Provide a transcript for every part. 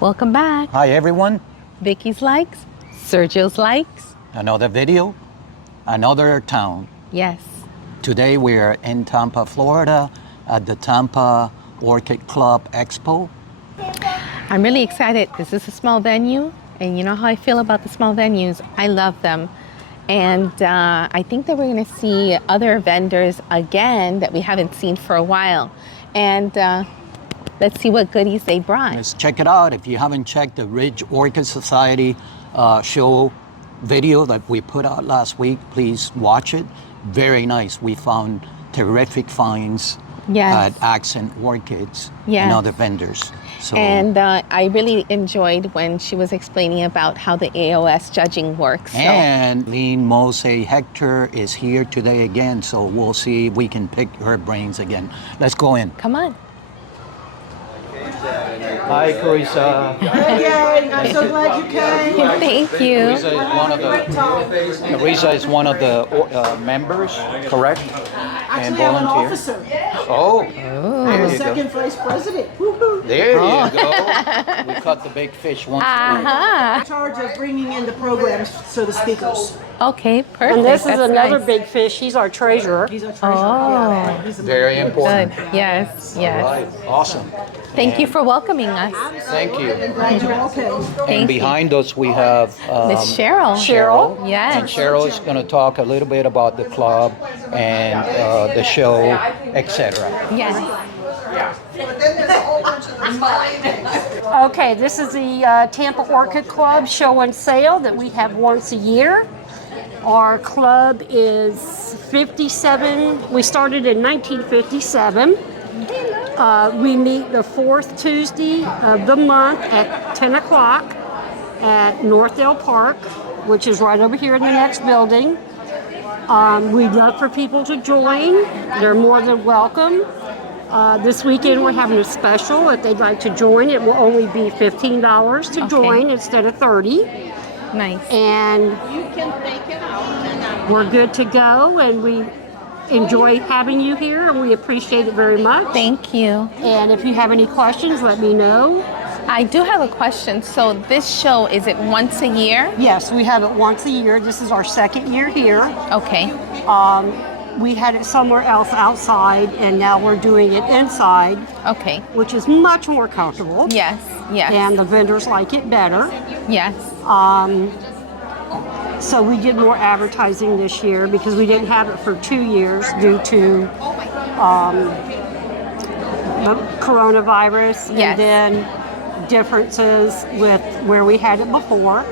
Welcome back. Hi everyone. Vicky's likes, Sergio's likes. Another video, another town. Yes. Today we're in Tampa, Florida at the Tampa Orchid Club Expo. I'm really excited. This is a small venue, and you know how I feel about the small venues. I love them. And I think that we're going to see other vendors again that we haven't seen for a while. And let's see what goodies they brought. Let's check it out. If you haven't checked the Ridge Orchid Society show video that we put out last week, please watch it. Very nice. We found terrific finds at Accent Orchids and other vendors. So, and I really enjoyed when she was explaining about how the AOS judging works. And Lean Mose Hector is here today again, so we'll see if we can pick her brains again. Let's go in. Come on. Hi, Carissa. Hey, I'm so glad you came. Thank you. Carissa is one of the members, correct? Actually, I'm an officer. Oh, I'm a second vice president. Woo-hoo. there you go. We caught the big fish once. I'm in charge of bringing in the programs, so the speakers. Okay, perfect. And this is That's another nice. big fish. He's our treasurer. He's a treasurer. Oh. Yeah, he's a Very big- important. Good. Yes, yes. Right, awesome. Thank you for welcoming us. Thank you. I'm glad you all came. Thank And you. behind us we have Miss Cheryl. Cheryl. And Yes. Cheryl is going to talk a little bit about the club and the show, etc. Yes. Okay, this is the Tampa Orchid Club show and sale that we have once a year. Our club is 57. We started in 1957. We meet the fourth Tuesday of the month at 10 o'clock at Northdale Park, which is right over here in the next building. We'd love for people to join. They're more than welcome. This weekend we're having a special. If they'd like to join, it will only be $15 to join instead of $30. Nice. And we're good to go, and we enjoy having you here, and we appreciate it very much. Thank you. And if you have any questions, let me know. I do have a question. So this show, is it once a year? Yes, we have it once a year. This is our second year here. Okay. We had it somewhere else outside, and now we're doing it inside, Okay. which is much more comfortable. Yes. Yes. And the vendors like it better. yes. So we did more advertising this year because we didn't have it for 2 years due to the coronavirus Yes. and then differences with where we had it before.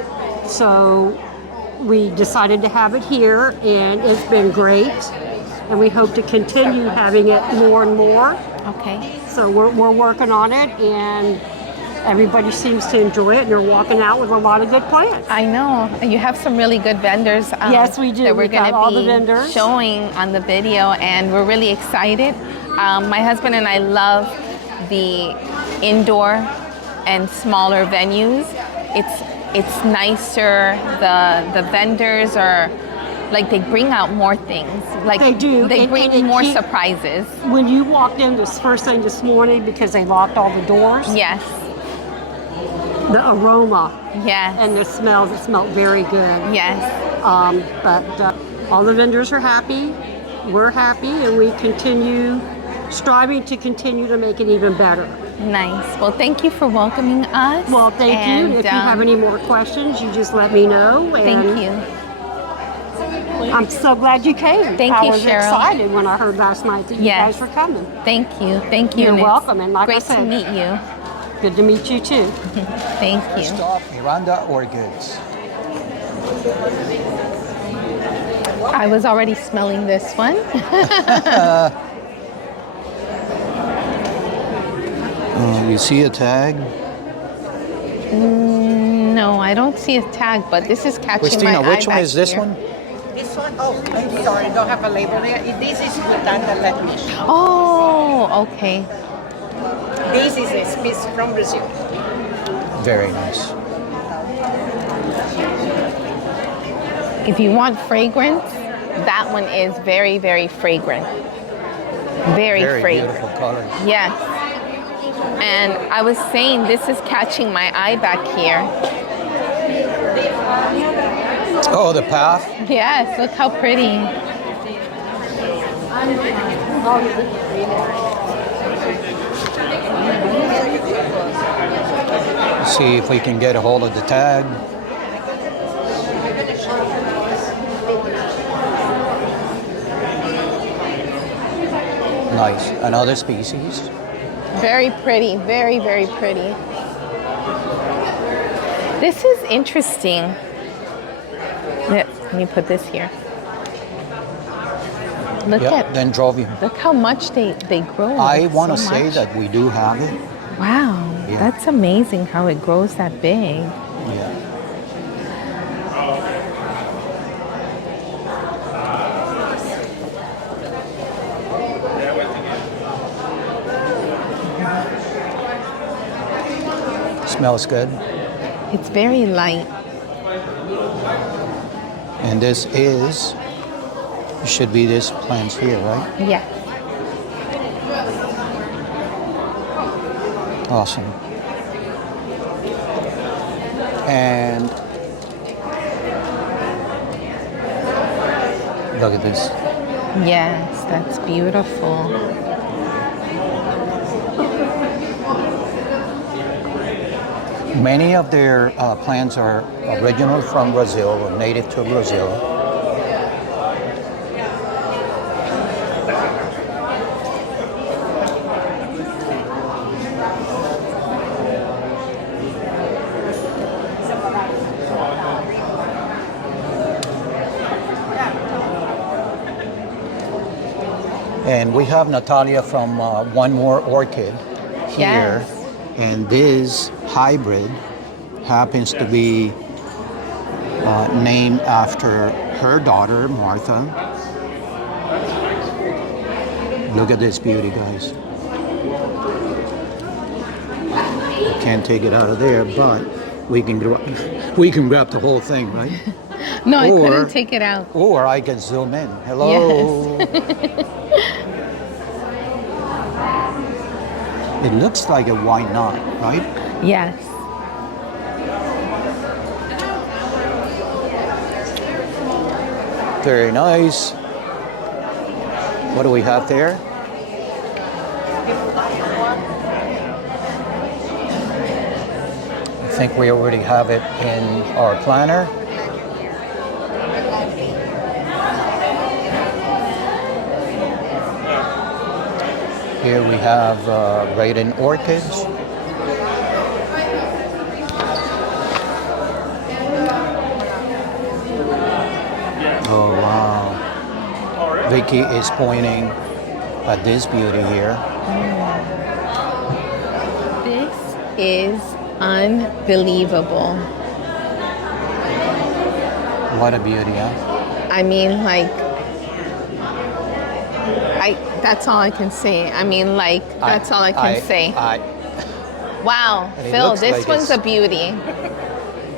So we decided to have it here, and it's been great. And we hope to continue having it more and more. Okay. So we're working on it, and everybody seems to enjoy it, and they're walking out with a lot of good plans. I know you have some really good vendors. Yes, we do. That we're We've got going all to the be vendors. showing on the video, and we're really excited. My husband and I love the indoor and smaller venues. It's nicer. The vendors are like, they bring out more things. Like They do. They And bring it more keep- surprises. When you walked in this first thing this morning, because they locked all the doors, Yes. the aroma Yes. and the smells, it smelled very good. Yes. But all the vendors are happy, we're happy, and we continue striving to continue to make it even better. Nice. Well, thank you for welcoming us. Well, thank you. And, If you have any more questions, you just let me know. And Thank you. I'm so glad you came. Thank I you, was Cheryl. excited when I heard last night that you Yes. guys were coming. Thank you. Thank you. You're and it's welcome, and like I great to said- meet you. Good to meet you too. Thank you. Stop, Miranda Orchids. I was already smelling this one. You see a tag? No, I don't see a tag, but this is catching Christina, my eye which one back is this here. one? This one, oh, I'm sorry, don't have a label there. This is Butanda Latmish. Oh, okay. This is a species from Brazil. Very nice. If you want fragrance, that one is very, very fragrant. Very fragrant. beautiful colors. Yes. And I was saying, this is catching my eye back here. Oh, the path. Yes, look how pretty. See if we can get a hold of the tag. Nice. Another species. Very pretty, very, very pretty. This is interesting. Let me put this here. Look Yeah, at, Dendrobium. look how much they grow. I It's want to so say much. that we do have it. Wow, Yeah. that's amazing how it grows that big. Yeah. Smells good. It's very light. And this is, should be this plants here, right? Yeah. Awesome. And look at this. Yes, that's beautiful. Many of their plants are original from Brazil or native to Brazil. And we have Natalia from One More Orchid here. Yes. And this hybrid happens to be named after her daughter, Martha. Look at this beauty, guys. I can't take it out of there, but we can grab the whole thing, right? No, I Or- couldn't take it out. Or I can zoom in. Hello. It looks like a why not, right? Yes. Very nice. What do we have there? I think we already have it in our planner. Here we have Raiden orchids. Oh wow. Vicky is pointing at this beauty here. This is unbelievable. What a beauty, huh? I mean, like, that's all I can say. I mean, like, that's all I can say. Wow, And it Phil, looks this like one's it's- a beauty.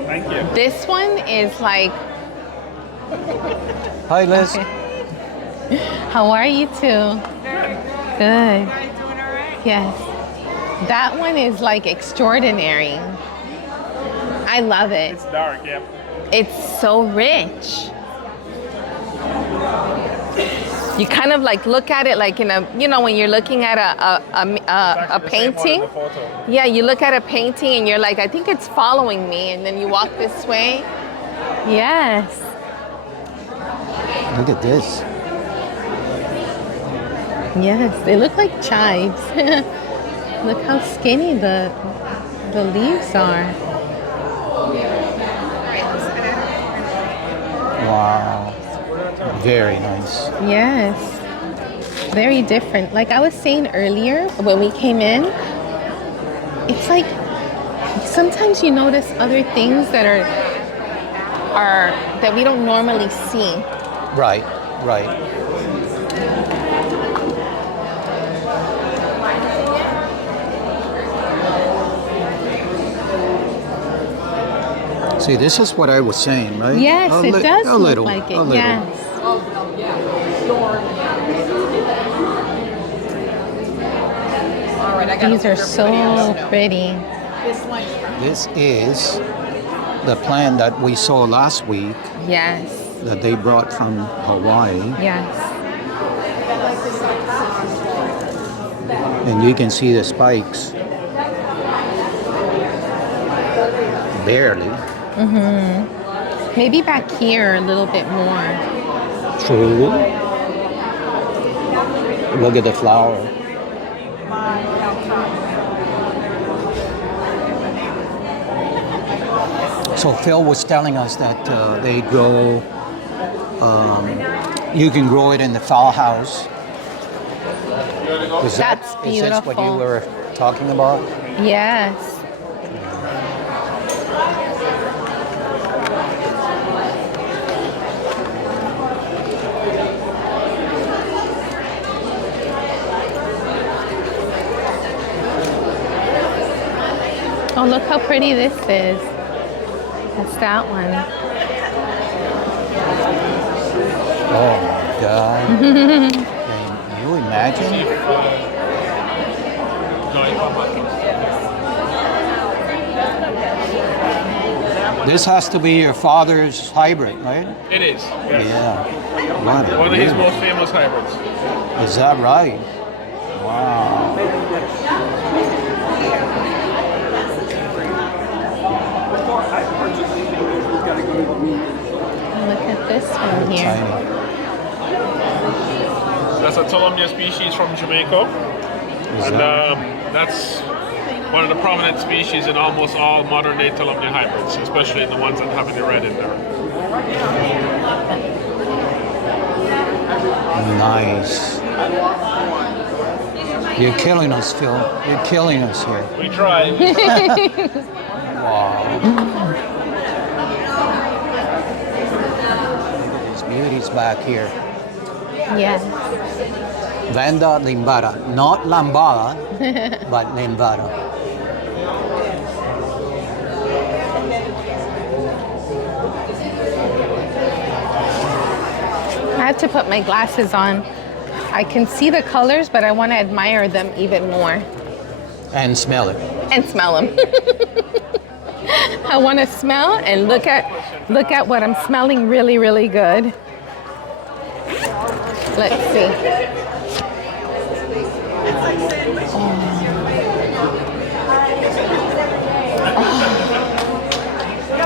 Thank you. This one is like, Hi, Liz. how are you two? Good. Yes. That one is like extraordinary. I love it. It's dark, yeah. It's so rich. You kind of like look at it like in a, you know, when you're looking at a Actually, the same one in painting. the photo. Yeah, you look at a painting and you're like, I think it's following me, and then you walk this way. Yes. Look at this. Yes, they look like chives. Look how skinny the leaves are. Wow. Very nice. Yes. Very different. Like I was saying earlier when we came in, it's like sometimes you notice other things that are that we don't normally see. Right, right. See, this is what I was saying, right? Yes, it does a look little, like it. a little. Yes. All right, I These are so pretty. This is the plant that we saw last week Yes, that they brought from Hawaii. yes. And you can see the spikes. Barely. Maybe back here a little bit more. True. Look at the flower. So Phil was telling us that they grow, you can grow it in the fowl house. That's Is this what you beautiful. were talking about? Yes. Oh, look how pretty this is. That's that one. Oh my God. Can you imagine? This has to be your father's hybrid, right? It is. Yes. Yeah. What a One of his beauty. most famous hybrids. Is that right? Wow. Look at this one here. Tiny. That's a Tolomnia species from Jamaica. Is And that- that's one of the prominent species in almost all modern day Tolomnia hybrids, especially in the ones that have the red in there. Nice. You're killing us, Phil. You're killing us here. We try. Wow. These beauties back here. Yes. Vanda limbara. Not lambada, but limbara. I have to put my glasses on. I can see the colors, but I want to admire them even more And smell it. and smell them. I want to smell and look at what I'm smelling really, really good. Let's see.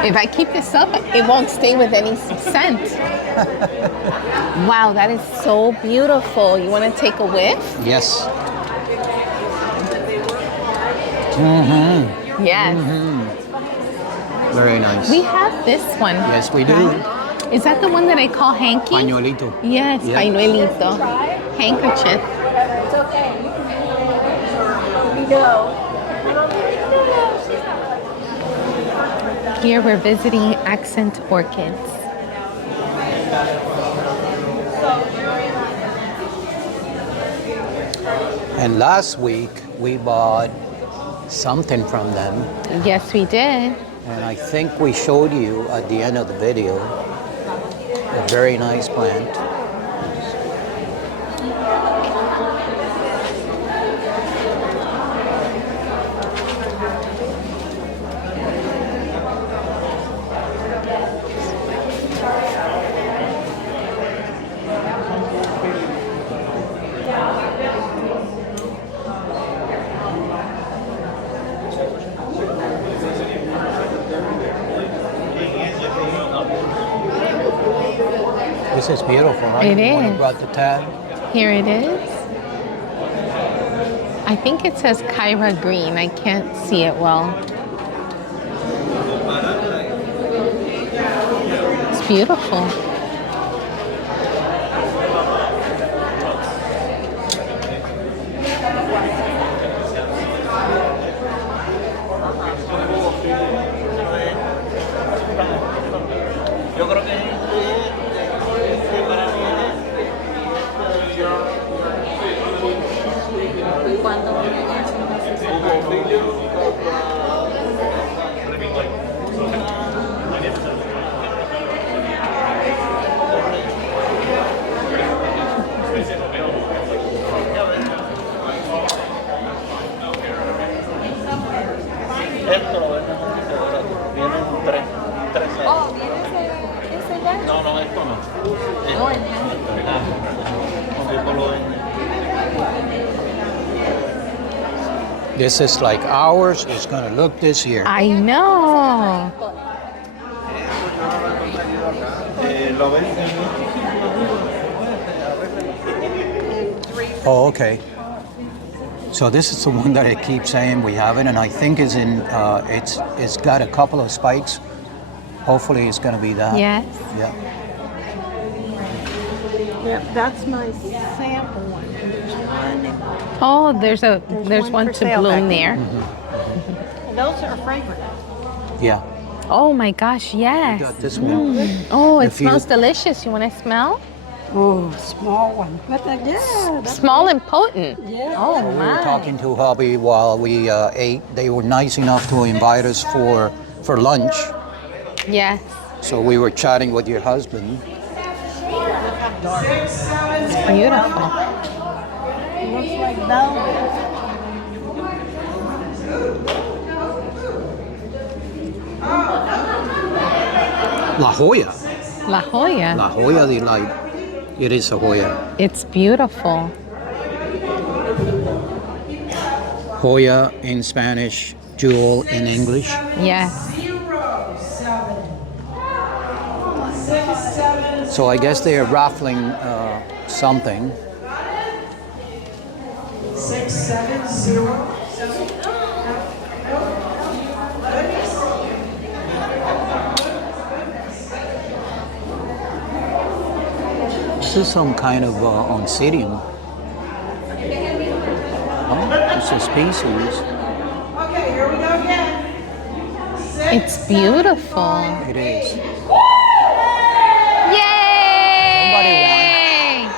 If I keep this up, it won't stay with any scent. Wow, that is so beautiful. You want to take a whiff? Yes. Yes. Very nice. We have this one. Yes, we do. Right? Is that the one that I call hanky? Pañuelito. Yes, Yeah. pañuelito. Handkerchief. It's okay. We know. Here we're visiting Accent Orchids. And last week we bought something from them, Yes, we did. and I think we showed you at the end of the video a very nice plant. This is beautiful, right? It The one who is. brought the tag. Here it is. I think it says Kyra Green. I can't see it well. It's beautiful. Oh, ¿viene ese ya? No, no, esto no. Oh, it has. This is like ours. It's gonna look this here. I know. ¿Lo ven? Oh, okay. So this is the one that I keep saying we have it, and I think is in. It's got a couple of spikes. Hopefully, it's gonna be that. Yes. Yeah. Yep, that's my sample one. There's one. Oh, there's There's one one to for sale bloom back there. And those are fragrant. Yeah. Oh my gosh, yes. Got this one. Oh, it If you- smells delicious. You want to smell? Oh, small one. But yeah, that's Small and potent. Yeah. Oh We were my. talking to hubby while we ate. They were nice enough to invite us for lunch. Yes. So we were chatting with your husband. It's beautiful. It looks like velvet. La Jolla. La Jolla. La Jolla de Light. It is a Jolla. It's beautiful. Jolla in Spanish, jewel in English. Yes. So I guess they are raffling something. 670. This is some kind of oncidium. Oh, it's a species. Okay, here we go again. It's beautiful. It is. Yay!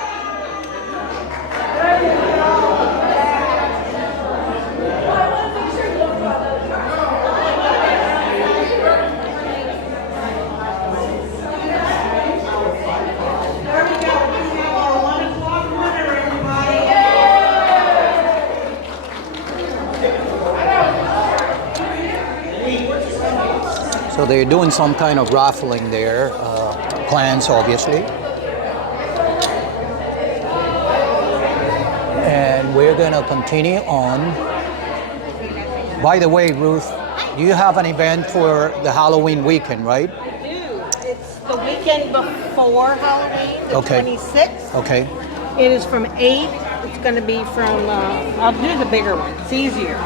There we go. We have our 1 o'clock winner, everybody. So they're doing some kind of raffling there. Plants, obviously. And we're gonna continue on. By the way, Ruth, you have an event for the Halloween weekend, right? It's the weekend before Halloween, the Okay. 26th. Okay. It is from 8. It's going to be from, I'll do the bigger one. It's easier.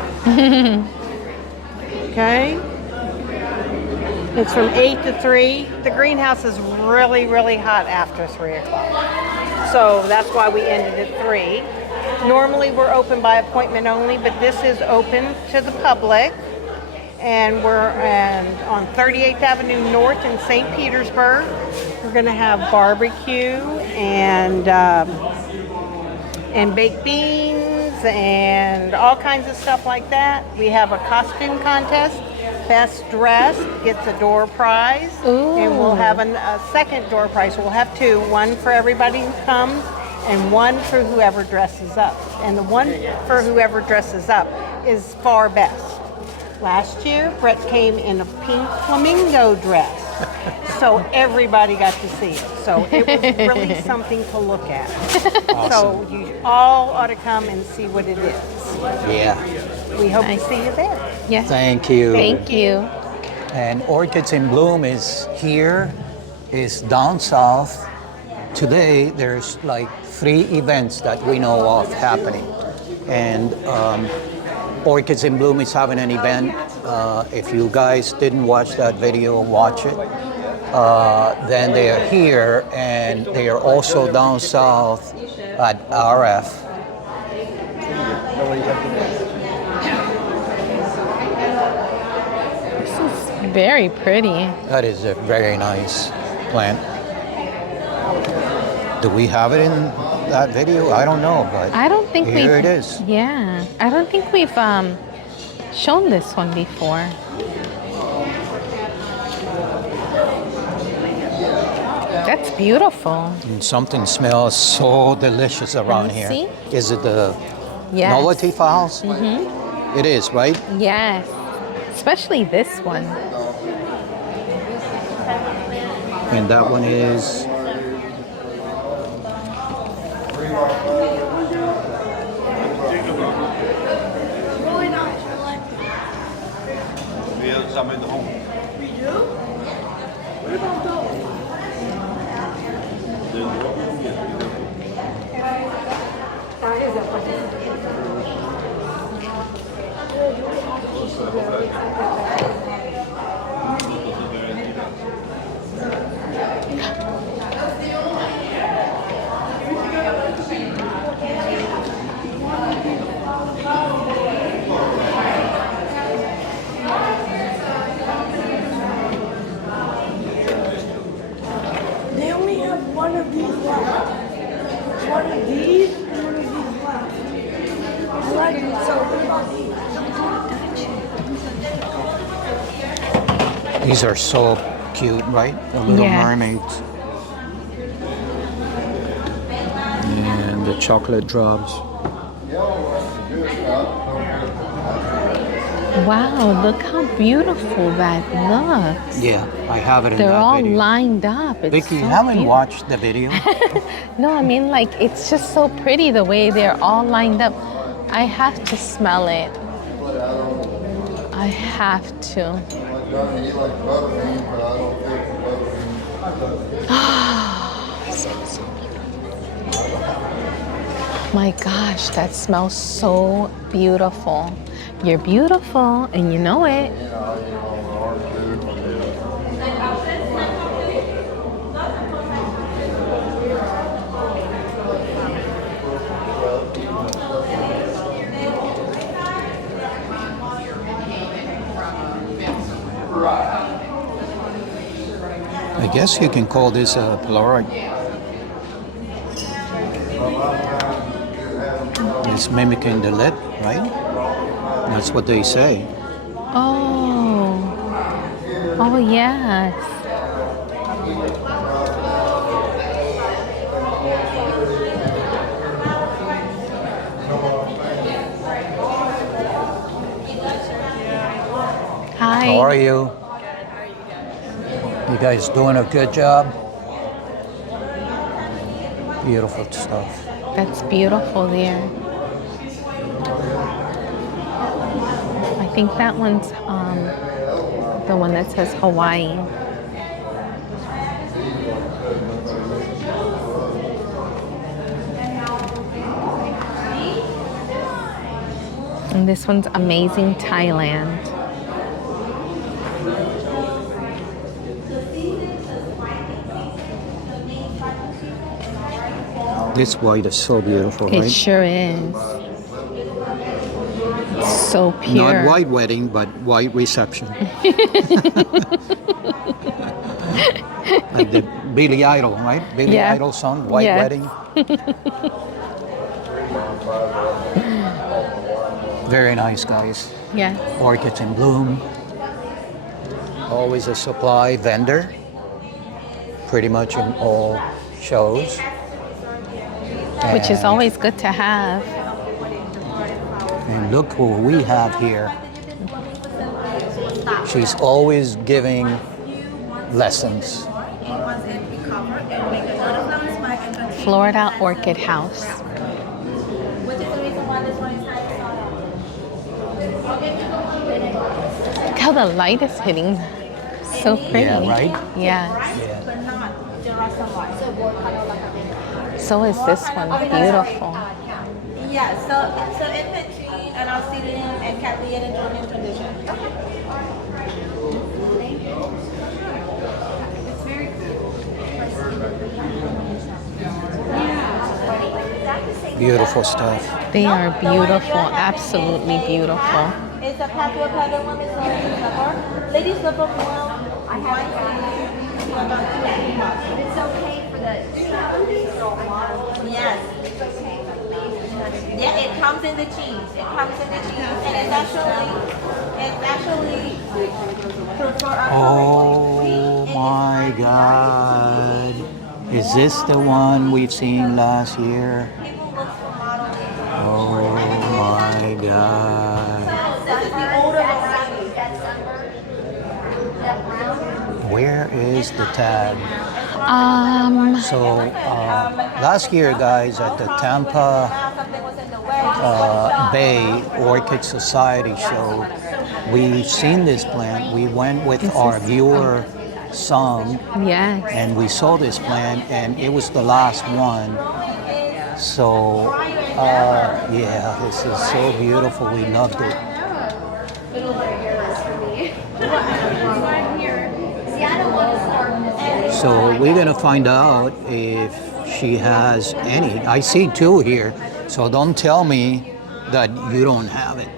Okay. It's from 8 to 3. The greenhouse is really, really hot after 3 o'clock. So that's why we ended at 3. Normally we're open by appointment only, but this is open to the public. And we're on 38th Avenue North in St. Petersburg. We're going to have barbecue and baked beans and all kinds of stuff like that. We have a costume contest. Best dressed gets a door prize. Ooh. And we'll have a second door prize. We'll have 2, one for everybody who comes and one for whoever dresses up. And the one for whoever dresses up is far best. Last year, Brett came in a pink flamingo dress. So everybody got to see it. So it was really something to look at. So you all ought to come and see what it is. Yeah. We hope Nice. to see you there. Yes. Thank you. Thank you. And Orchids in Bloom is here, is down south. Today, there's like 3 events that we know of happening. And Orchids in Bloom is having an event. If you guys didn't watch that video, watch it. Then they are here, and they are also down south at RF. This is very pretty. That is a very nice plant. Do we have it in that video? I don't know, but I don't think here it is. Yeah, I don't think we've shown this one before. That's beautiful. And something smells so delicious around me here. see. Is it the Yes. novelty files? Mm-hmm. It is, right? Yes. Especially this one. And that one is We have some in the home. They only have one of these left. One of these and one of these left. I like it. So what about these? these are so cute, right? The little Yes. mermaids. And the chocolate drops. Wow, look how beautiful that looks. Yeah, I have it in They're that all video. lined up. It's Vicky, you so haven't beautiful. watched the video? No, I mean, like, it's just so pretty the way they're all lined up. I have to smell it. I have to. So beautiful. My gosh, that smells so beautiful. You're beautiful and you know it. I guess you can call this a Polaroid. It's mimicking the lid, right? That's what they say. Oh. Oh, yes. Hi. How are you? You guys doing a good job? Beautiful stuff. That's beautiful there. I think that one's the one that says Hawaii. And this one's Amazing Thailand. This white is so beautiful, It right? sure is. It's so pure. Not white wedding, but white reception. Like the Billy Idol, right? Billy Yeah. Idol song, White Yes. Wedding. Very nice, guys. Yes. Orchids in bloom. Always a supply vendor. Pretty much in all shows. Which is And- always good to have. And look who we have here. She's always giving lessons. Florida Orchid House. Look how the light is hitting. So pretty. Yeah, right? Yes. Yeah. So is this one beautiful. Yeah, so infantry and Alcidian and Cattleya and Jordan condition. Beautiful stuff. They are beautiful. Absolutely beautiful. It's a patchwork pattern one is slipper. Ladies slipper one. I have it's okay for the yes. Yeah, it comes in the cheese. It comes in the cheese, and it's actually Oh my God. Is this the one we've seen last year? Oh my God. This is the older variety. Where is the tag? Um, So last year, guys, at the Tampa Bay Orchid Society show, we seen this plant. We went with our viewer Song, yes. and we saw this plant, and it was the last one. So yeah, this is so beautiful. We loved it. So we're gonna find out if she has any. I see two here, so don't tell me that you don't have it.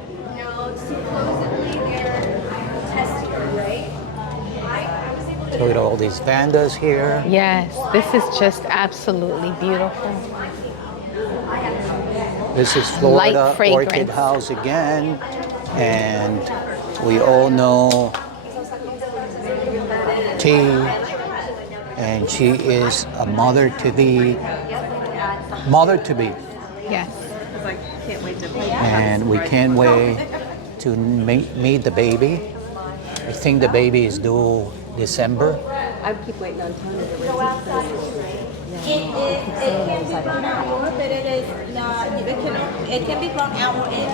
Look at all these vandas here. Yes, this is just absolutely beautiful. This is Florida Light fragrance. Orchid House again, and we all know T, and she is a mother to be. Yes. And we can't wait to meet the baby. I think the baby is due December. It can be grown outdoor, but it is not. It can be grown outdoor in.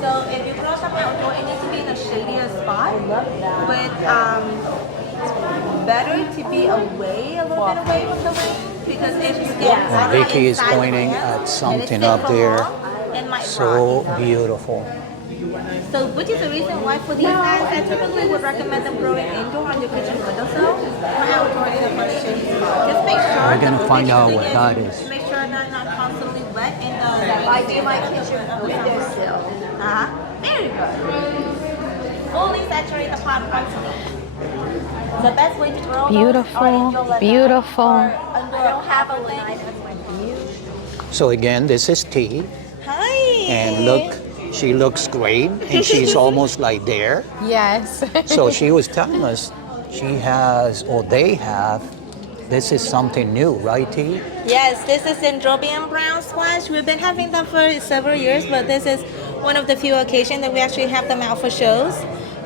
So if you grow some outdoor, it needs to be in a shadier spot. But better to be away a little bit away from the wind because if you get And Vicky is pointing at something up there. it might So rot. beautiful. So, which is the reason why for these guys, I typically would recommend them growing indoor on your kitchen windowsill or outdoor in a furniture spot. Just make sure. We're gonna find make out sure what they that get- is. Make sure they're not constantly wet in the. I do my kitchen windowsill. Very good. Fully saturate the pot constantly. The best way to grow Beautiful, those are indoor leather beautiful. or under a have a lid. So again, this is T, Hi. and look, she looks great, and she's almost like there. Yes. So she was telling us she has, or they have, this is something new, right, T? Yes, this is Dendrobium brown squash. We've been having them for several years, but this is one of the few occasions that we actually have them out for shows.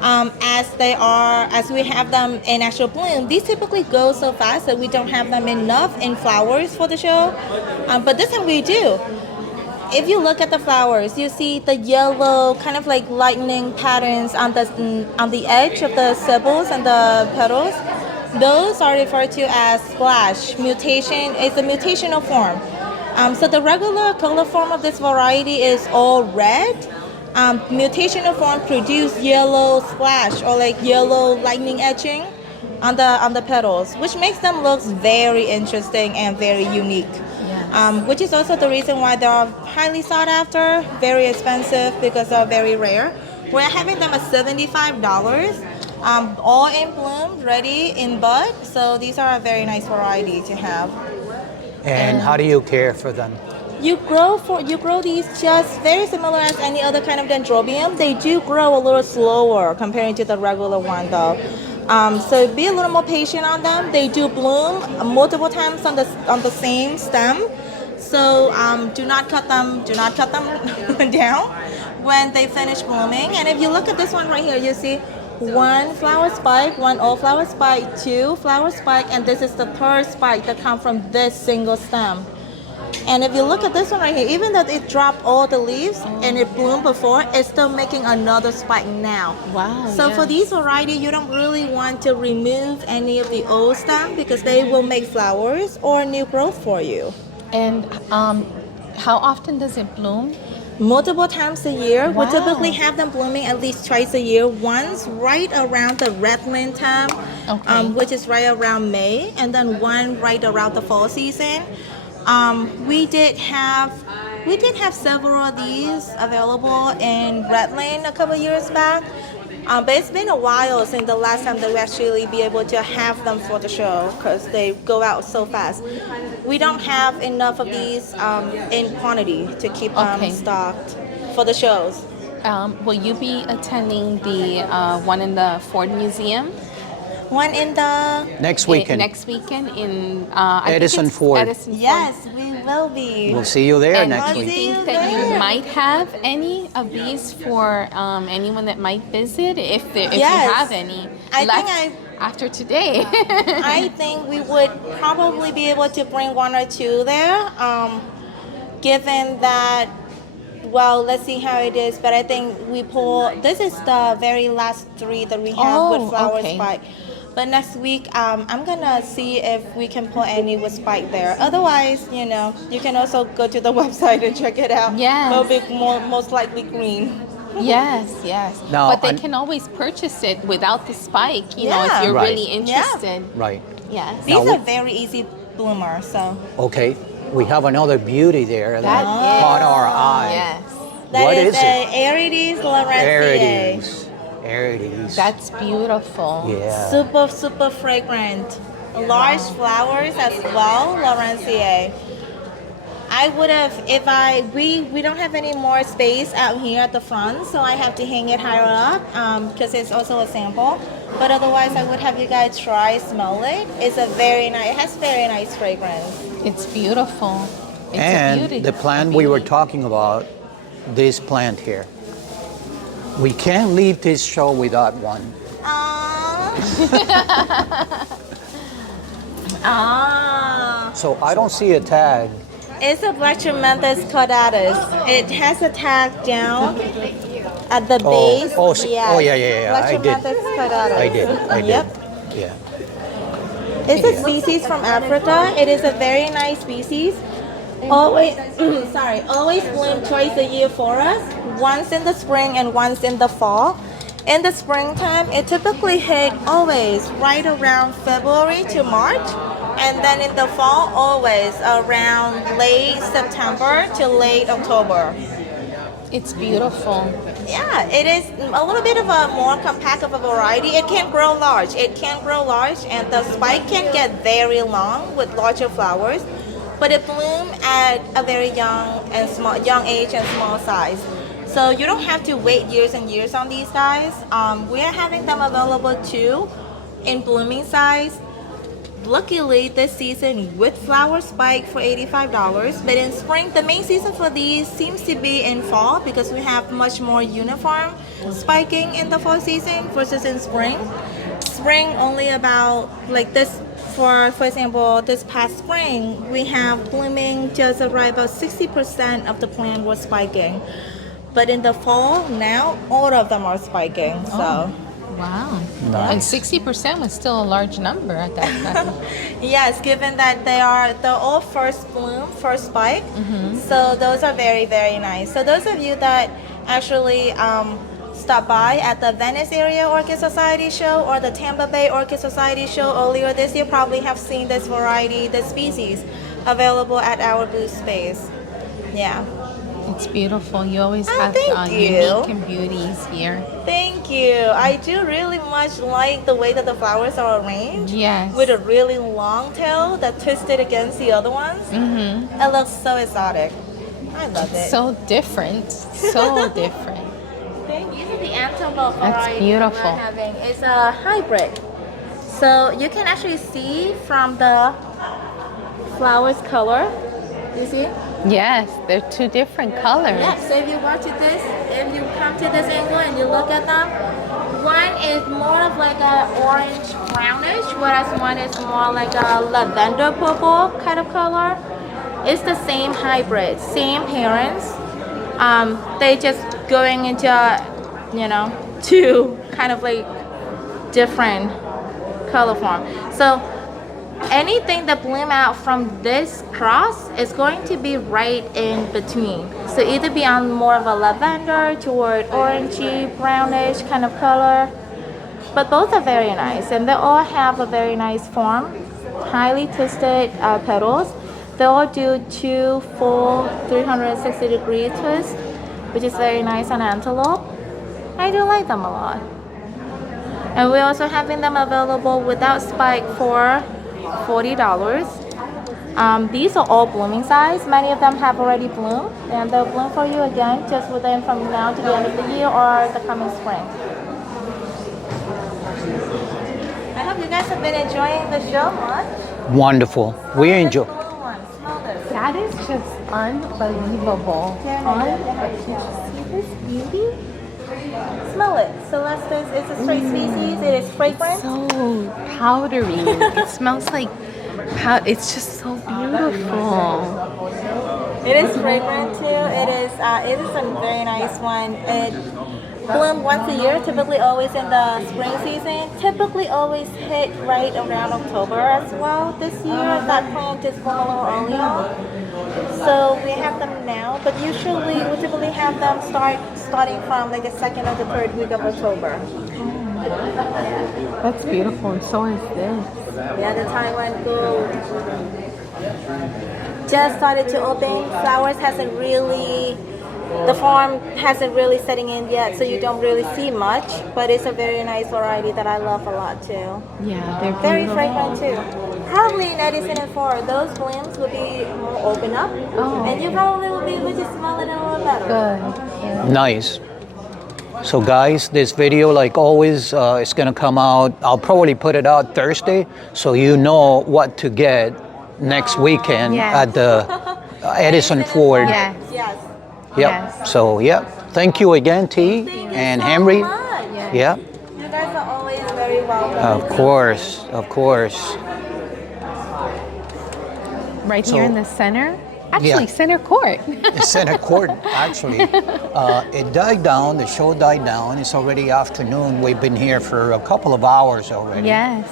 As we have them in actual bloom, these typically go so fast that we don't have them enough in flowers for the show. But this time we do. If you look at the flowers, you see the yellow kind of like lightning patterns on the edge of the sepals and the petals. Those are referred to as splash. Mutation is a mutational form. So the regular color form of this variety is all red. Mutational form produce yellow splash or like yellow lightning etching on the petals, which makes them look very interesting and very unique. Which is also the reason why they are highly sought after, very expensive because they're very rare. We're having them at $75, all in bloom, ready in bud. So these are a very nice variety to have. And how do you care for them? You grow these just very similar as any other kind of dendrobium. They do grow a little slower compared to the regular one though. So be a little more patient on them. They do bloom multiple times on the same stem. So do not cut them down when they finish blooming. And if you look at this one right here, you see one flower spike, one old flower spike, two flower spike, and this is the third spike that comes from this single stem. And if you look at this one right here, even though it dropped all the leaves and it bloomed before, it's still making another spike now. Wow. So for these variety, you don't really want to remove any of the old stem because they will make flowers or new growth for you. And how often does it bloom? Multiple times a year. Wow. We typically have them blooming at least twice a year. Once right around the Redland time, Okay. which is right around May, and then one right around the fall season. We did have several of these available in Redland a couple years back. But it's been a while since the last time that we actually be able to have them for the show because they go out so fast. We don't have enough of these in quantity to keep them Okay. stocked for the shows. Will you be attending the one in the Ford Museum? One in the Next weekend. Next weekend in I think Edison it's Ford. Edison Ford. yes, we will be. We'll see you there And next do you week. think that you might have any of these for anyone that might visit, if you Yes. have any? I left think after today. I think we would probably be able to bring one or two there, given that, well, let's see how it is, but I think this is the very last three that we have with flower okay. spike. But next week, I'm gonna see if we can pull any with spike there. Otherwise, you can also go to the website and check it out. Yes. It'll be most likely green. Yes, yes. Now, but they can always purchase it without the spike, if Yeah. you're Right. really interested. Right. Yes. These Now, are very easy bloomers, so. Okay. We have another beauty there that That caught is- our eye. Yes. That What is is it? Arides Lawrencea. Arides. That's beautiful. Yeah. Super, super fragrant. Large flowers as well, Lawrencea. I would have, we don't have any more space out here at the front, so I have to hang it higher up because it's also a sample. But otherwise, I would have you guys smell it. It has very nice fragrance. It's beautiful. It's a And beauty. the plant we were talking about, this plant here. We can't leave this show without one. So I don't see a tag. It's a Black Tremendous caudatus. It has a tag down at the base. yeah. Black I did. Tremendous caudatus. I did. Yep. Yeah. It's a species from Africa. It is a very nice species. Always bloom twice a year for us. Once in the spring and once in the fall. In the springtime, it typically hits always right around February to March. And then in the fall, always around late September to late October. It's beautiful. Yeah, it is a little bit of a more compact of a variety. It can grow large. And the spike can get very long with larger flowers. But it blooms at a very young age and small size. So you don't have to wait years and years on these guys. We are having them available too in blooming size. Luckily, this season with flower spike for $85. But in spring, the main season for these seems to be in fall because we have much more uniform spiking in the fall season versus in spring. Spring only about like this. For example, this past spring, we have blooming just right about 60% of the plant was spiking. But in the fall, now all of them are spiking. So. Wow. Nice. And 60% was still a large number at that time. Yes, given that they're all first bloom, first spike. So those are very, very nice. So those of you that actually stop by at the Venice Area Orchid Society show or the Tampa Bay Orchid Society show earlier this year probably have seen this variety, this species, available at our booth space. Yeah. It's beautiful. You always have thank you. unique and beauties here. Thank you. I do really much like the way that the flowers are arranged. Yes. With a really long tail that twisted against the other ones. It looks so exotic. I love it. So different. So different. These are the antelope That's variety beautiful. we're having. It's a hybrid. So you can actually see from the flowers color. You see? Yes, they're two different colors. Yeah, so if you watch this, if you come to this angle and you look at them, one is more of like a orange brownish, whereas one is more like a lavender purple kind of color. It's the same hybrid, same parents. They just going into, two kind of like different color form. So anything that bloom out from this cross is going to be right in between. So either be on more of a lavender toward orangey, brownish kind of color. But both are very nice, and they all have a very nice form. Highly twisted petals. They all do two full 360-degree twists, which is very nice on antelope. I do like them a lot. And we're also having them available without spike for $40. These are all blooming size. Many of them have already bloomed, and they'll bloom for you again just within from now to the end of the year or the coming spring. I hope you guys have been enjoying the show much. Wonderful. We enjoy. Smell this. That is just unbelievable. See this beauty? Smell it. Celestis is a straight species. It is fragrant. So powdery. It smells like it's just so beautiful. It is fragrant too. It is a very nice one. It blooms once a year, typically always in the spring season. Typically always hit right around October as well. This year that plant is bloom a little earlier. So we have them now, but usually we typically have them starting from like the second or the third week of October. That's beautiful, and so is this. Yeah, the Taiwan Gold just started to open. Flowers the form hasn't really setting in yet, so you don't really see much, but it's a very nice variety that I love a lot too. Yeah, they're Very beautiful. fragrant too. Probably in Edison and 4, those blooms will be more open up, and you probably will be able to smell it a little better. Good. Nice. So guys, this video, like always, is gonna come out. I'll probably put it out Thursday, so you know what to get next weekend Yes. at the Edison Ford. Yes. Yes. Yep. Yes. So yeah, thank you again, T and so Henry. much. Yeah. You guys are always very welcome. Of course, of course. Right So- here in the center. Actually, Yeah. center court. Center court, actually. It died down, the show died down. It's already afternoon. We've been here for a couple of hours already. Yes.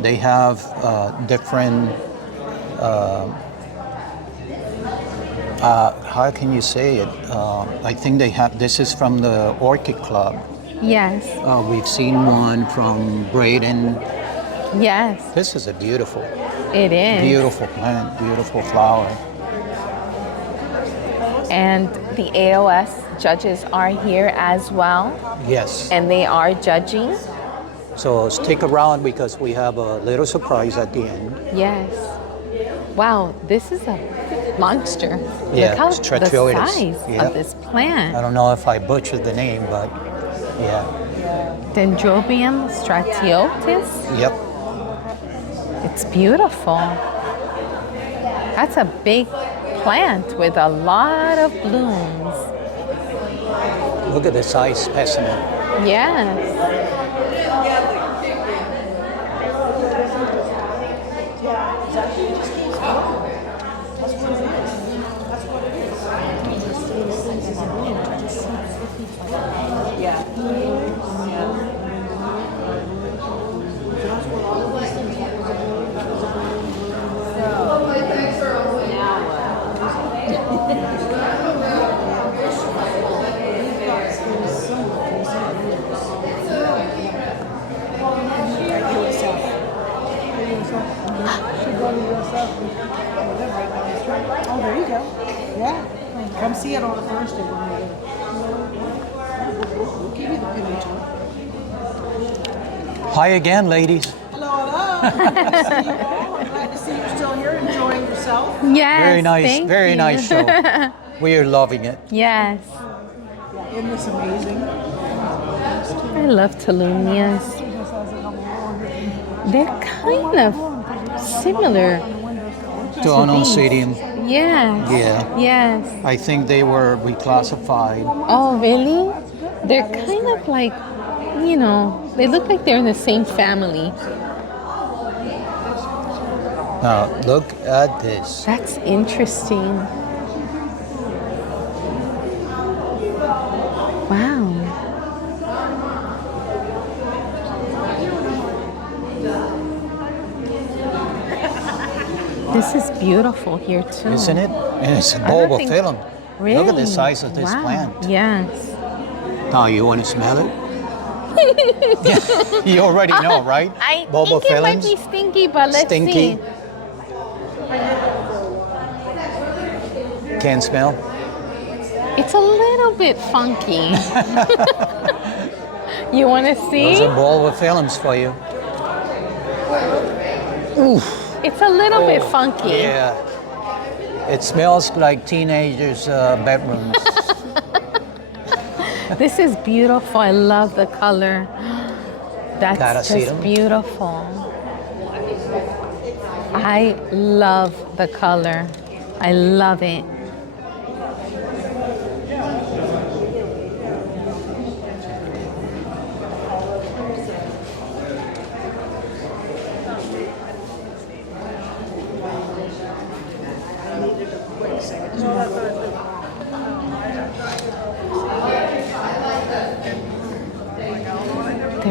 They have different, how can you say it? I think they have, this is from the Orchid Club. Yes. We've seen one from Braden. Yes. This is a beautiful, It is. beautiful plant, beautiful flower. And the AOS judges are here as well, Yes. and they are judging. So stick around because we have a little surprise at the end. Yes. Wow, this is a monster. Yeah, Look how the Stratioides. size Yeah. of this plant. I don't know if I butchered the name, but yeah. Dendrobium stratiotis. Yep. It's beautiful. That's a big plant with a lot of blooms. Look at the size specimen. Yes. Oh, there you go. Yeah. Come see it on a Thursday when we're there. We'll give you the penny tour. Hi again, ladies. Hello, hello. Good to see you all. I'm glad to see you're still here enjoying yourself. Yes. Very nice, thank very you. nice show. We are loving it. Yes. Yeah, isn't this amazing? I love Tolunias. They're kind of similar To Ononcidium. Yes. Yeah. Yes. I think they were reclassified. Oh, really? They're kind of like, you know, they look like they're in the same family. Now, look at this. That's interesting. Wow. This is beautiful here too. Isn't it? And it's a I don't bulb think- film. Really? Look at the size of this Wow. plant. Yes. Now, you want to smell it? Yeah, you already know, right? I think it might be stinky, but let's Stinky. see. Can't smell? It's a little bit funky. You want to see? Those are bulb films for you. It's a little bit funky. Yeah. It smells like teenagers' bedrooms. This is beautiful. I love the color. That's Gotta see just them. beautiful. I love the color. I love it.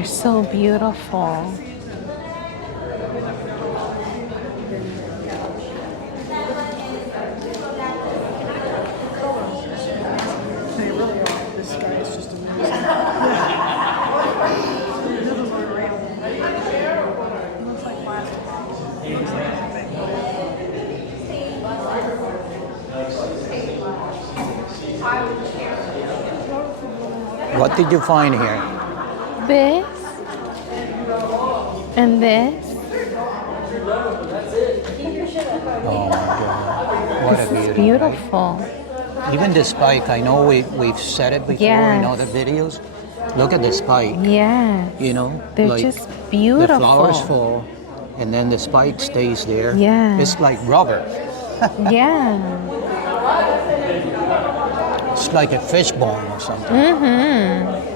They're so beautiful. They really are. This guy is just amazing. Those are real. It looks like plastic. It looks like What did you find here? This and this. Oh my God. What a This is beauty. beautiful. Right? Even the spike, I know we've said it before in Yes. other videos. Look at the spike. Yeah. You know, They're like just beautiful. the flowers fall and then the spike stays there. Yeah. It's like rubber. Yeah. It's like a fish bone or something. Mm-hmm.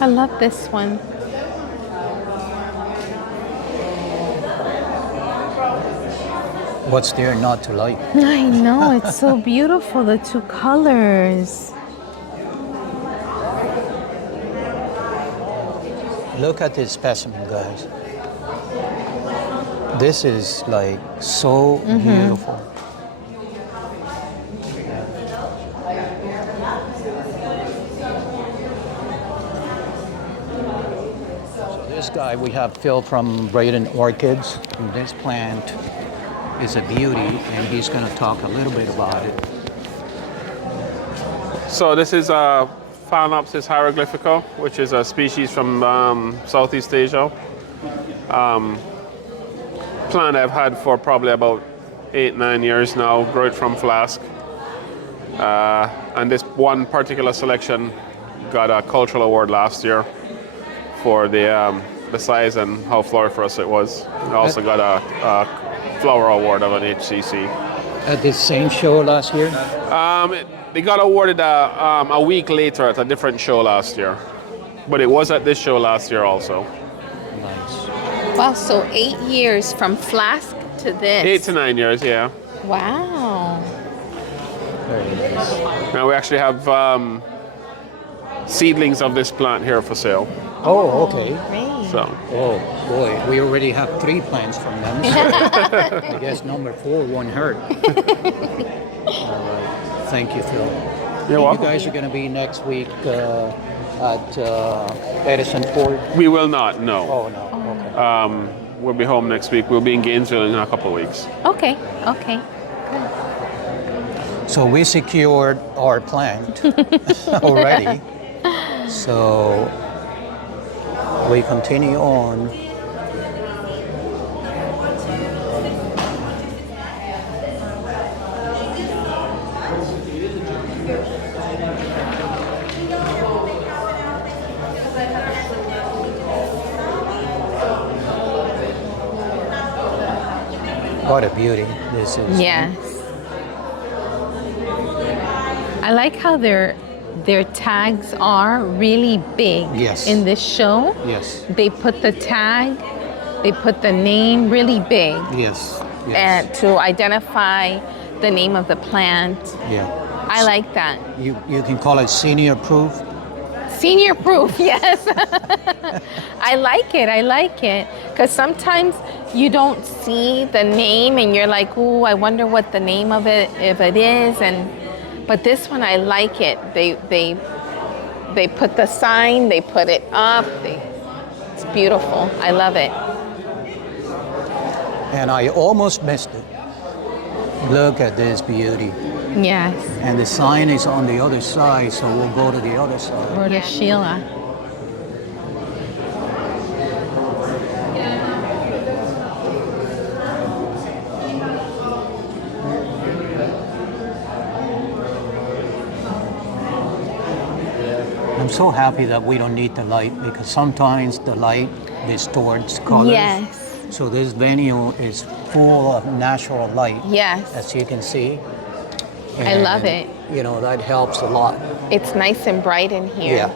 I love this one. What's there not to like? I know, it's so beautiful, the two colors. Look at this specimen, guys. This is like so beautiful. So this guy we have Phil from Braden Orchids. And this plant is a beauty, and he's going to talk a little bit about it. So this is Phalaenopsis hieroglyphica, which is a species from Southeast Asia. Plant I've had for probably about 8-9 years now, grow it from flask. And this one particular selection got a cultural award last year for the size and how floriferous it was. It also got a flower award of an HCC. At this same show last year? They got awarded a week later at a different show last year. But it was at this show last year also. Nice. Wow, so 8 years from flask to this. 8 to 9 years, yeah. Wow. Very nice. Now we actually have seedlings of this plant here for sale. Oh, okay. Great. So Oh boy, we already have 3 plants from them. So I guess number 4 won't hurt. All right. Thank you, Phil. you're You welcome. guys are going to be next week at Edison Ford? We will not, no. Oh, no. Okay. We'll be home next week. We'll be in Gainesville in a couple of weeks. Okay, okay. So we secured our plant already. So we continue on. What a beauty this is. Yes. I like how their tags are really big. Yes. In this show. Yes. They put the tag, they put the name really big. Yes. Yes. And to identify the name of the plant. Yeah. I like that. You can call it senior proof. Senior proof, yes. I like it. Because sometimes you don't see the name and you're like, ooh, I wonder what the name of it, if it is. But this one, I like it. They put the sign, they put it up. It's beautiful. I love it. And I almost missed it. Look at this beauty. Yes. And the sign is on the other side, so we'll go to the other side. Rhoda Sheila. I'm so happy that we don't need the light because sometimes the light distorts colors. Yes. So this venue is full of natural light, Yes. as you can see. I love And, it. You know, that helps a lot. It's nice and bright in here.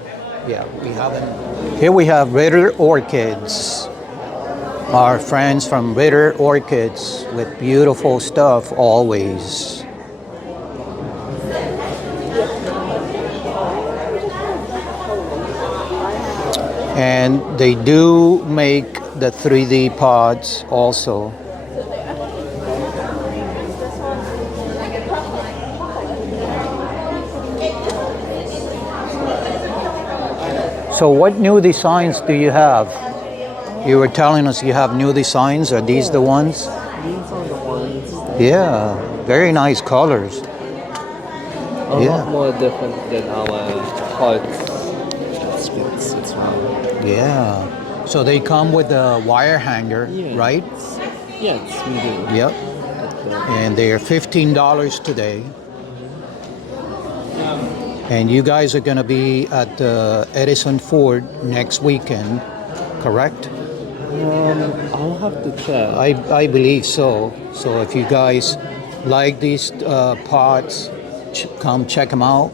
Yeah, we haven't. Here we have red orchids. Our friends from Ritter Orchids with beautiful stuff always. And they do make the 3D pods also. So what new designs do you have? You were telling us you have new designs. Are these the ones? These are the ones. Yeah, very nice colors. A Yeah. lot more different than our cards. It's one. Yeah. So they come with a wire hanger, Yeah. right? Yes, we do. Yep. And they are $15 today. And you guys are going to be at Edison Ford next weekend, correct? I'll have to check. I believe so. So if you guys like these pots, come check them out.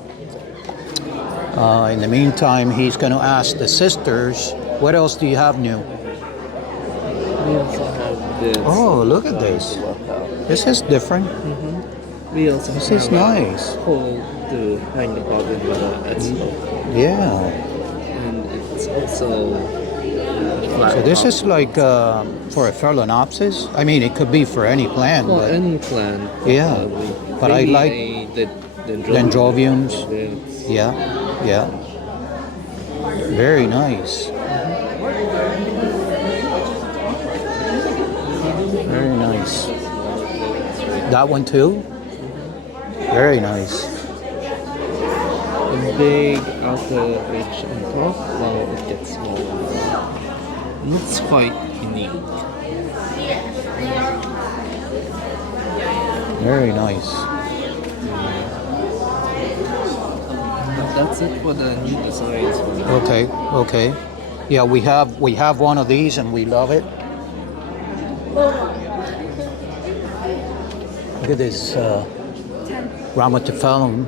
In the meantime, he's going to ask the sisters, what else do you have new? We also have this. Oh, look at this. This is different. We also This have is nice. a hole to hang the bottle in the expo. Yeah. And it's also flat So this top. is like for a phalaenopsis. I mean, it could be for any plant, For but any plant. Yeah, probably. but I Maybe like dendrobiums. dendrobiums. Yeah, yeah. Very nice. Very nice. That one too? Very nice. A big outer edge on top while it gets smaller. Looks quite unique. Very nice. But that's it for the new designs. For now. Okay, okay. Yeah, we have one of these and we love it. Look at this Rhamatophilum.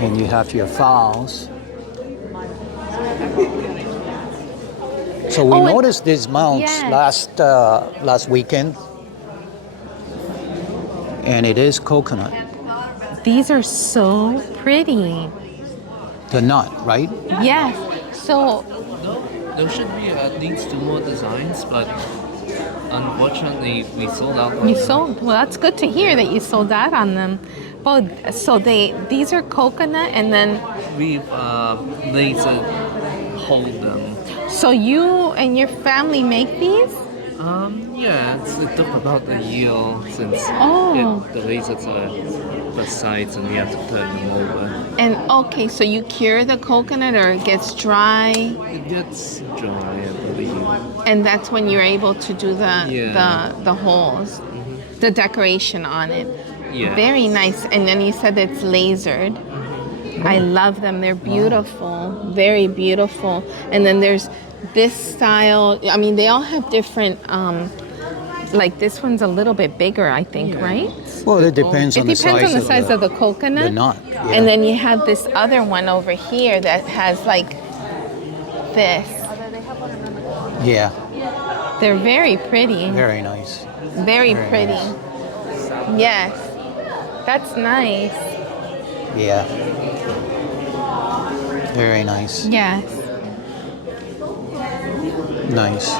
And you have your files. So we Oh, and- noticed these mounts Yes. last weekend, and it is coconut. These are so pretty. The nut, right? Yes. So There should be at least 2 more designs, but unfortunately we sold out. on you them. sold. Well, that's good to hear that you sold out on them. Oh, so these are coconut, and then We've laser hold them. so you and your family make these? Yeah, it took about a year since Oh. the lasers are the sides and we have to turn them over. And okay, so you cure the coconut, or it gets dry, It gets dry, I believe. and that's when you're able to do Yeah. the holes, the decoration on it. Yeah. Very nice. And then you said it's lasered. I love them. They're beautiful. Very beautiful. And then there's this style. I mean, they all have different. Like this one's a little bit bigger, I think, right? Well, it depends It on the depends on the size size of the coconut. the nut. Yeah. And then you have this other one over here that has like this. Yeah, They're very pretty. very nice. Very very pretty. nice. Yes. That's nice. Yeah. Very nice. Yes. Nice.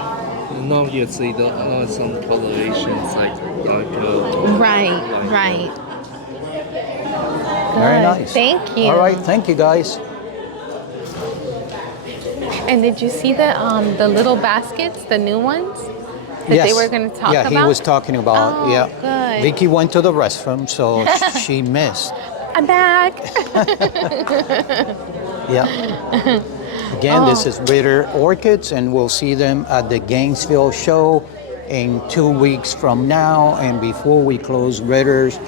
And obviously there are some colorations like darker. Right, right. Very Good. nice. Thank you. All right, thank you guys. And did you see the little baskets, the new ones that Yes. they were going to talk yeah, about? he was talking about. Oh, yeah. good. Vicky went to the restroom, so she missed. I'm back. Yeah. Again, this Oh. is Ritter Orchids, and we'll see them at the Gainesville show in 2 weeks from now. And before we close Ritter's,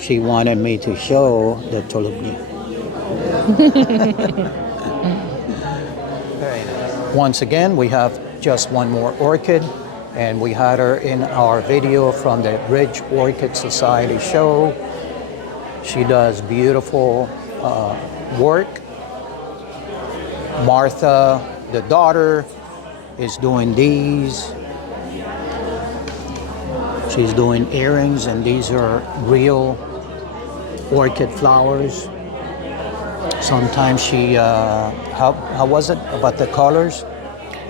she wanted me to show the tulipni. Very nice. Once again, we have just one more orchid, and we had her in our video from the Ridge Orchid Society show. She does beautiful work. Martha, the daughter, is doing these. She's doing earrings, and these are real orchid flowers. Sometimes she, how was it about the colors?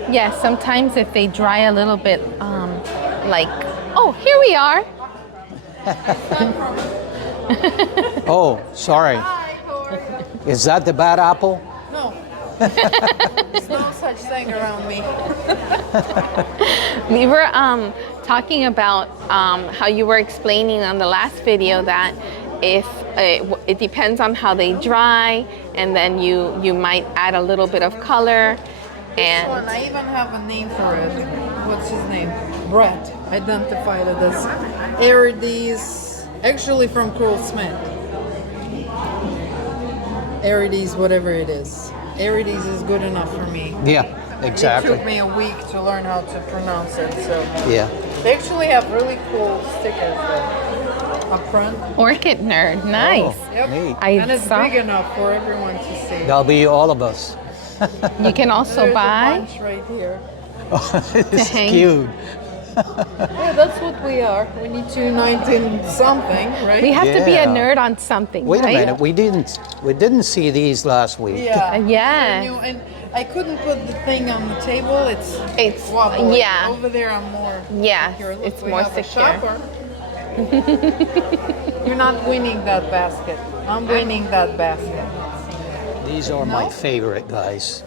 Yes, sometimes if they dry a little bit, like, oh, here we are. Oh, sorry. Is that the bad apple? No. There's no such thing around me. We were talking about how you were explaining on the last video that if it depends on how they dry, and then you might add a little bit of color. This one, I even have a name for it. What's his name? Brett identified it as Arides, actually from Coral Smith. Arides, whatever it is. Arides is good enough for me. Yeah, exactly. It took me a week to learn how to pronounce it, so. Yeah. They actually have really cool stickers though, up front. Orchid nerd, nice. Yep. Neat. And it's saw- big enough for everyone to see. That'll be all of us. You can also There's a buy. bunch right here. It's hang. cute. Yeah, that's what we are. We need to 19 something, right? We have to be a Yeah. nerd on something, Wait a right? minute, we didn't see these last week. Yeah. Yeah. And I couldn't put the thing on the table. It's wobbly. yeah. Over there, I'm more. Yeah, secure. Look, it's we more have a secure. shopper. You're not winning that basket. I'm winning that basket. These are my favorite, guys.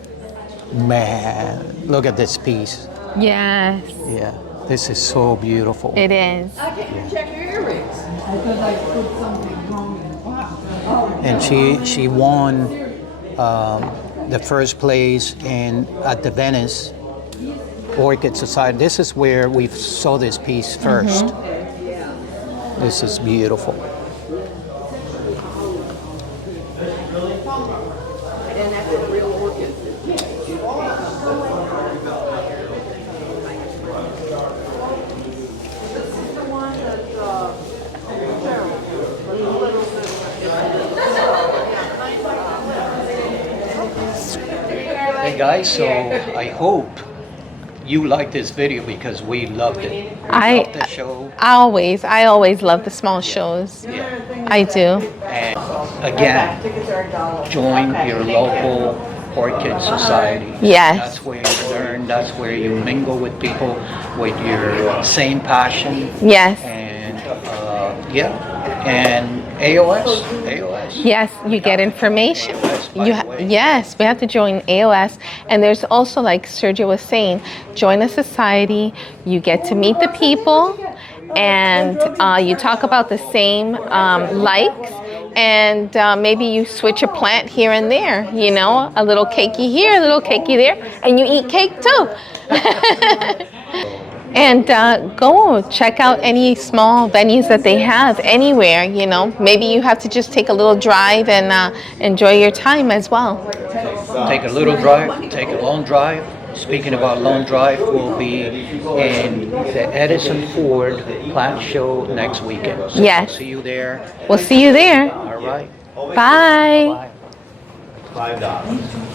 Man, look at this piece. Yes, Yeah, this is so beautiful. it is. I can't check your earrings. I thought I put something wrong. And she won the first place at the Venice Orchid Society. This is where we saw this piece 1st. This is beautiful. Hey guys, so I hope you like this video because we loved it. We loved the show. I always love the small shows. I do. And again, join your local orchid society. Yes. That's where you learn, that's where you mingle with people with your same passion. Yes. And and AOS. Yes, you get information. AOS, by the way. Yes, we have to join AOS. And there's also, like Sergio was saying, join a society. You get to meet the people, and you talk about the same likes. And maybe you switch a plant here and there, you know, a little cakey here, a little cakey there, and you eat cake too. And go check out any small venues that they have anywhere, you know. Maybe you have to just take a little drive and enjoy your time as well. Take a little drive, take a long drive. Speaking about long drive, we'll be in the Edison Ford plant show next weekend. So Yes. see you there. We'll see you there. All right. Bye. Bye. $5.